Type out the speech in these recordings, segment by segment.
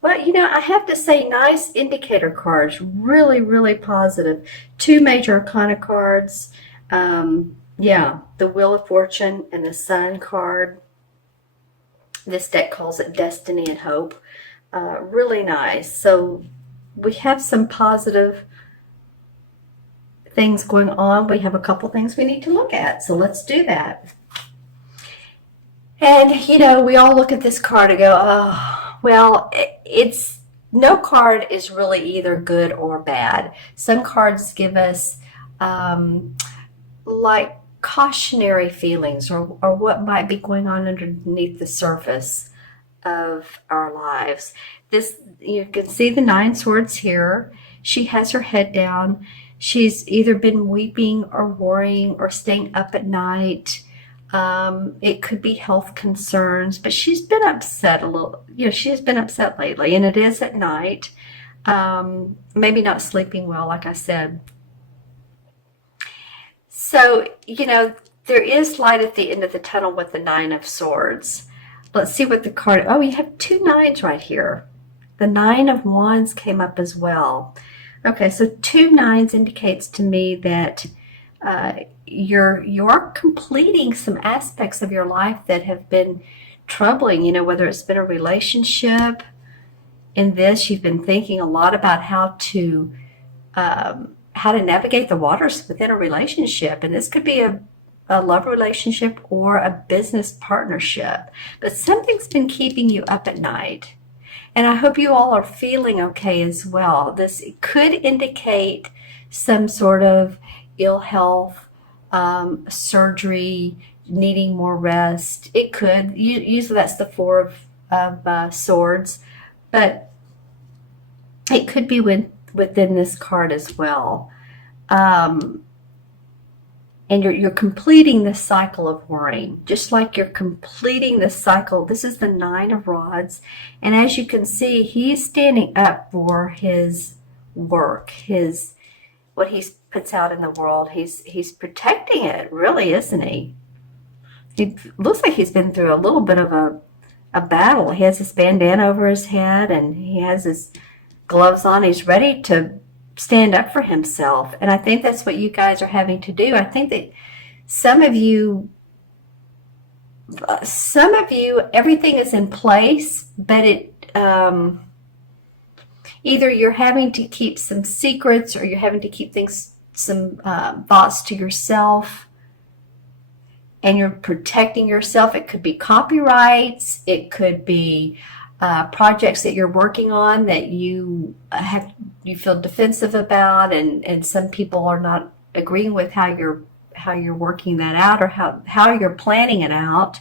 Well, I have to say, nice indicator cards. Really, really positive. Two major arcana cards. Yeah, the Wheel of Fortune and the Sun card. This deck calls it Destiny and Hope. Really nice. So we have some positive things going on. We have a couple things we need to look at. So let's do that. And, we all look at this card and go, oh, well, it's no card is really either good or bad. Some cards give us like cautionary feelings or what might be going on underneath the surface of our lives. This, you can see the Nine Swords here. She has her head down. She's either been weeping or worrying or staying up at night. It could be health concerns, but she's been upset a little. She has been upset lately, and it is at night. Maybe not sleeping well, like I said. So, there is light at the end of the tunnel with the Nine of Swords. Let's see what the card, oh, you have two nines right here. The Nine of Wands came up as well. Okay, so two nines indicates to me that you're completing some aspects of your life that have been troubling, whether it's been a relationship. In this, you've been thinking a lot about how to navigate the waters within a relationship. And this could be a love relationship or a business partnership. But something's been keeping you up at night. And I hope you all are feeling okay as well. This could indicate some sort of ill health, surgery, needing more rest. It could. Usually that's the Four of Swords. But it could be within this card as well. And you're completing the cycle of worrying, just like you're completing the cycle. This is the Nine of Rods. And as you can see, he's standing up for his work, what he puts out in the world. He's protecting it, really, isn't he? He looks like he's been through a little bit of a battle. He has his bandana over his head and he has his gloves on. He's ready to stand up for himself. And I think that's what you guys are having to do. I think that some of you, everything is in place, but either you're having to keep some secrets or you're having to keep some thoughts to yourself, and you're protecting yourself. It could be copyrights. It could be projects that you're working on that you feel defensive about, and some people are not agreeing with how you're working that out or how you're planning it out.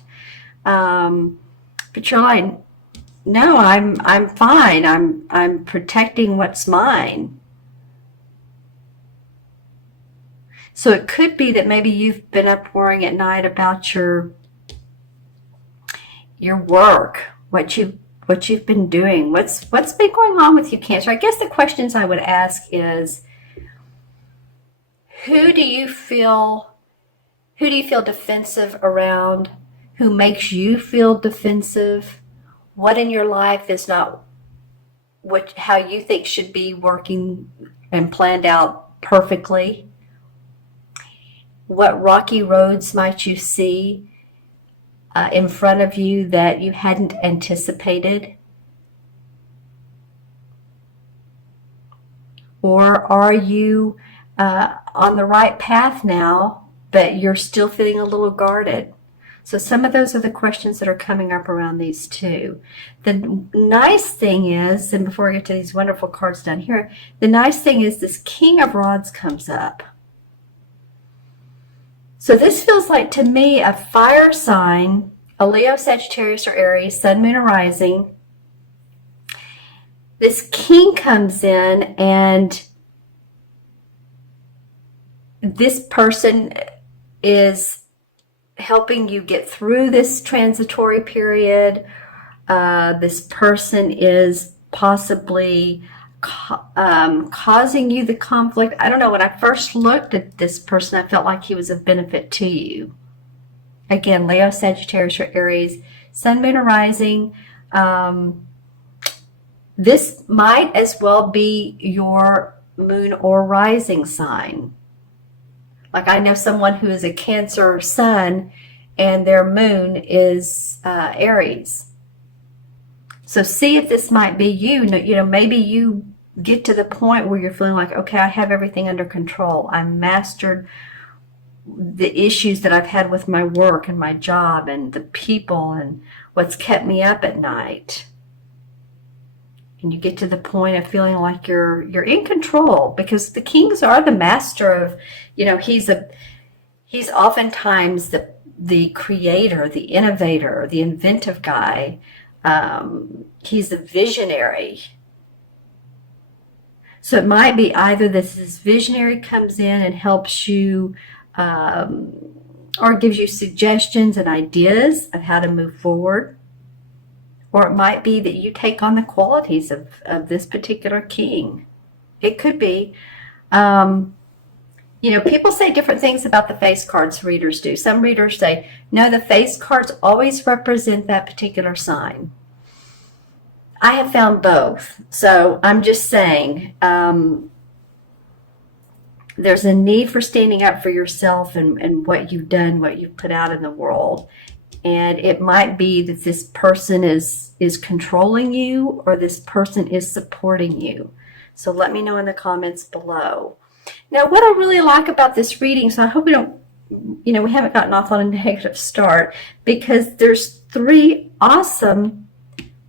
But you're like, no, I'm fine. I'm protecting what's mine. So it could be that maybe you've been up worrying at night about your work, what you've been doing, what's been going on with you, Cancer. I guess the questions I would ask is, who do you feel defensive around? Who makes you feel defensive? What in your life is not how you think should be working and planned out perfectly? What rocky roads might you see in front of you that you hadn't anticipated? Or are you on the right path now, but you're still feeling a little guarded? So some of those are the questions that are coming up around these two. The nice thing is, and before I get to these wonderful cards down here, the nice thing is this King of Rods comes up. So this feels like, to me, a fire sign, a Leo, Sagittarius, or Aries, Sun, Moon, or Rising. This king comes in, and this person is helping you get through this transitory period. This person is possibly causing you the conflict. I don't know. When I first looked at this person, I felt like he was of benefit to you. Again, Leo, Sagittarius, or Aries, Sun, Moon, or Rising. This might as well be your moon or rising sign. Like I know someone who is a Cancer sun and their moon is Aries. So see if this might be you. You know, maybe you get to the point where you're feeling like, okay, I have everything under control. I mastered the issues that I've had with my work and my job and the people and what's kept me up at night. And you get to the point of feeling like you're in control, because the kings are the master of, you know, he's oftentimes the creator, the innovator, the inventive guy. He's a visionary. So it might be either this visionary comes in and helps you, or gives you suggestions and ideas of how to move forward. Or it might be that you take on the qualities of this particular king. It could be. You know, people say different things about the face cards, readers do. Some readers say, no, the face cards always represent that particular sign. I have found both. So I'm just saying, there's a need for standing up for yourself and what you've done, what you've put out in the world. And it might be that this person is controlling you, or this person is supporting you. So let me know in the comments below. Now, what I really like about this reading, so I hope we don't, you know, we haven't gotten off on a negative start, because there's 3 awesome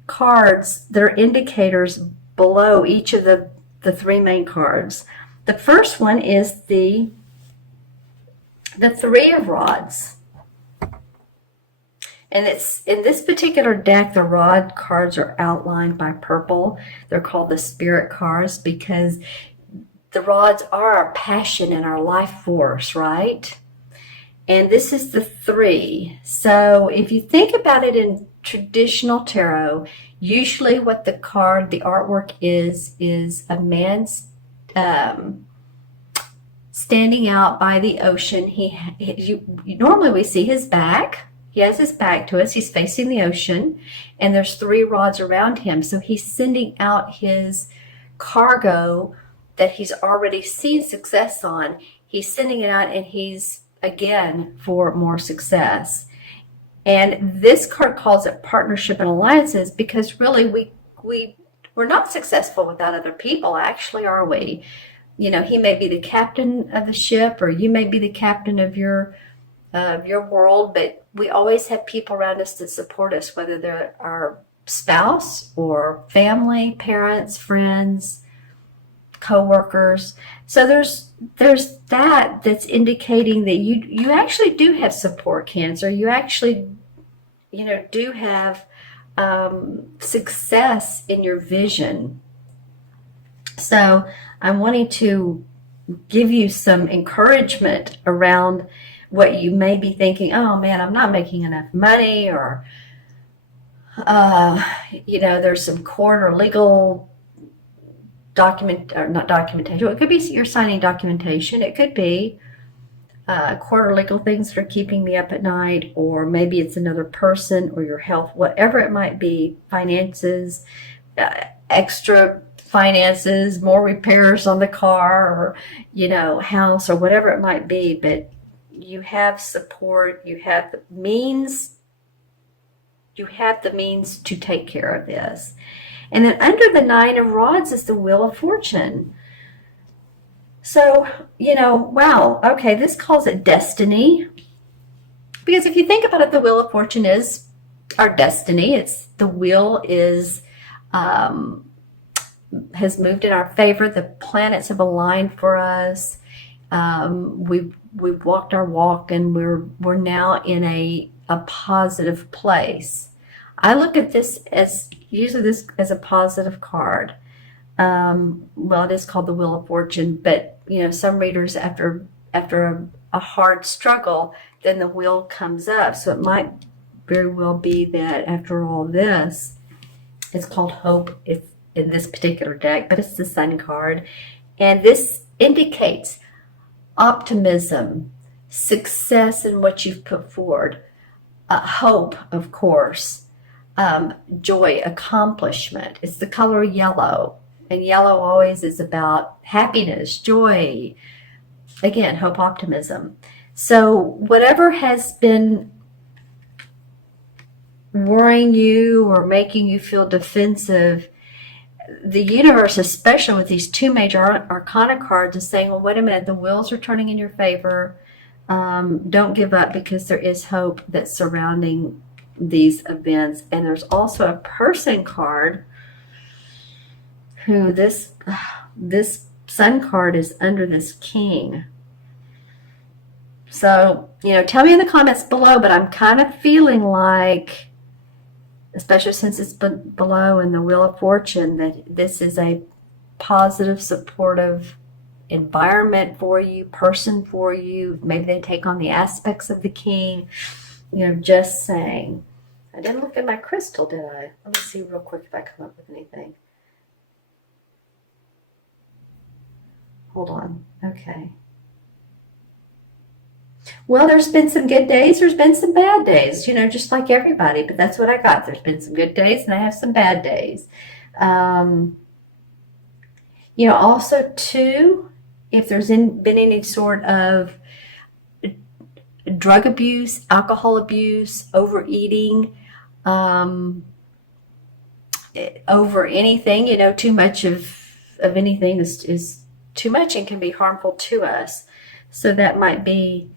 cards that are indicators below each of the 3 main cards. The first one is the 3 of Rods. And it's in this particular deck, the rod cards are outlined by purple. They're called the spirit cards because the rods are our passion and our life force, right? And this is the 3. So if you think about it in traditional tarot, usually what the artwork is a man standing out by the ocean. Normally we see his back. He has his back to us. He's facing the ocean, and there's 3 rods around him. So he's sending out his cargo that he's already seen success on. He's sending it out, and he's, again, for more success. And this card calls it partnership and alliances, because really we're not successful without other people, actually, are we? You know, he may be the captain of the ship, or you may be the captain of your world, but we always have people around us that support us, whether they're our spouse or family, parents, friends, co-workers. So there's that's indicating that you actually do have support, Cancer. You actually, you know, do have success in your vision. So I'm wanting to give you some encouragement around what you may be thinking, oh man, I'm not making enough money, or, you know, there's some court or legal not documentation. It could be you're signing documentation. It could be court or legal things that are keeping me up at night, or maybe it's another person or your health, whatever it might be, finances, extra finances, more repairs on the car, or, you know, house, or whatever it might be. But you have support, you have the means to take care of this. And then under the 9 of Rods is the Wheel of Fortune. So, you know, wow, okay, this calls it destiny. Because if you think about it, the Wheel of Fortune is our destiny. It's the wheel is has moved in our favor. The planets have aligned for us. We've walked our walk, and we're now in a positive place. I look at this as a positive card. Well, it is called the Wheel of Fortune, but you know, some readers after a hard struggle, then the wheel comes up. So it might very well be that after all this, it's called hope. It's in this particular deck, but it's the Sun card, and this indicates optimism, success in what you've put forward, hope, of course. joy, accomplishment. It's the color yellow. And yellow always is about happiness, joy, again, hope, optimism. So whatever has been worrying you or making you feel defensive, the universe, especially with these two major arcana cards, is saying, well, wait a minute, the wheels are turning in your favor. Don't give up, because there is hope that's surrounding these events. And there's also a person card who this sun card is under this king. So, tell me in the comments below, but I'm kind of feeling like, especially since it's below in the Wheel of Fortune, that this is a positive, supportive environment for you, person for you. Maybe they take on the aspects of the king. Just saying. I didn't look at my crystal, did I? Let me see real quick if I come up with anything. Hold on. Okay. Well, there's been some good days, there's been some bad days, just like everybody, but that's what I got. There's been some good days and I have some bad days. Also too, if there's been any sort of drug abuse, alcohol abuse, overeating, over anything, too much of anything is too much and can be harmful to us. So that might be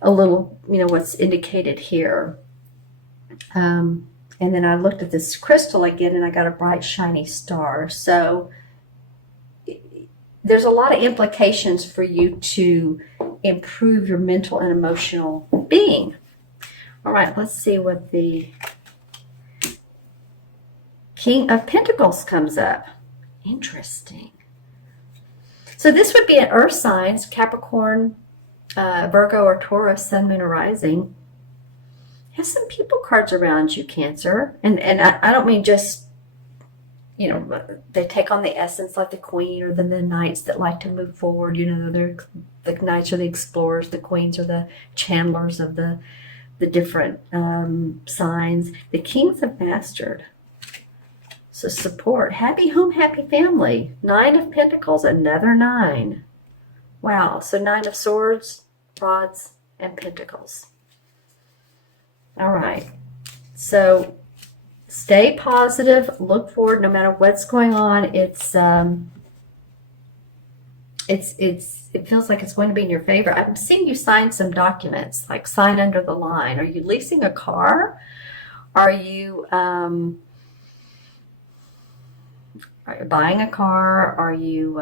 a little, what's indicated here. And then I looked at this crystal again and I got a bright, shiny star. So there's a lot of implications for you to improve your mental and emotional being. All right, let's see what the King of Pentacles comes up. Interesting. So this would be an earth signs, Capricorn, Virgo, or Taurus, Sun, Moon, or Rising. Has some people cards around you, Cancer. And I don't mean just, they take on the essence like the Queen, or then the Knights that like to move forward. They're the Knights are the explorers, the Queens are the channelers of the different signs. The Kings have mastered. So support. Happy home, happy family. 9 of Pentacles, another 9. Wow. So 9 of Swords, Rods, and Pentacles. All right. So stay positive. Look forward no matter what's going on. It feels like it's going to be in your favor. I'm seeing you sign some documents, like sign under the line. Are you leasing a car? Are you buying a car? Are you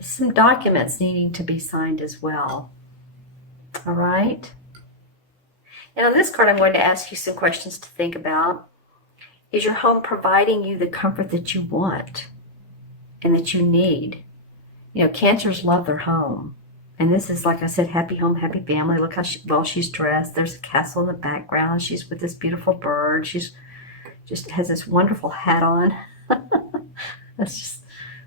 some documents needing to be signed as well? All right. And on this card, I'm going to ask you some questions to think about. Is your home providing you the comfort that you want and that you need? Cancers love their home. And this is, like I said, happy home, happy family. Look how well she's dressed. There's a castle in the background. She's with this beautiful bird. She's just has this wonderful hat on. That's just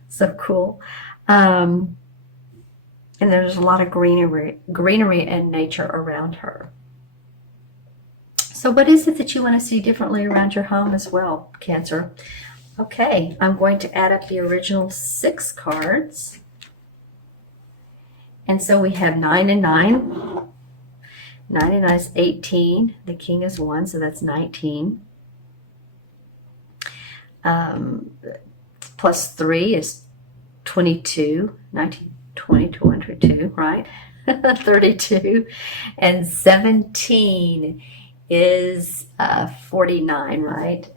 so cool. And there's a lot of greenery and nature around her. So what is it that you want to see differently around your home as well, Cancer? Okay, I'm going to add up the original 6 cards. And so we have 9 and 9. 9 and 9 is 18. The King is 1, so that's 19. Plus 3 is 22. 19, 20, 22, right? 32. And 17 is 49, right?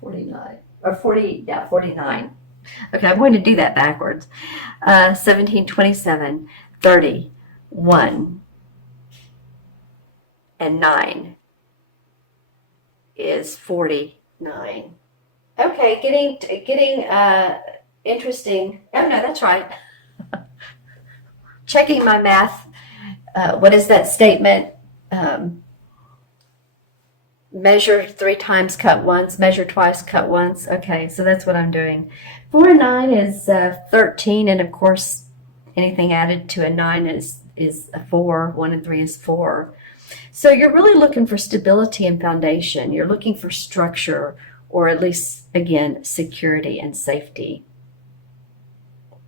49. Or 40, yeah, 49. Okay, I'm going to do that backwards. 17, 27, 30, 1, and 9 is 49. Okay, getting interesting. Oh, no, that's right. Checking my math. What is that statement? Measure 3 times, cut once. Measure twice, cut once. Okay, so that's what I'm doing. 4 and 9 is 13, and of course, anything added to a 9 is a 4. 1 and 3 is 4. So you're really looking for stability and foundation. You're looking for structure, or at least, again, security and safety.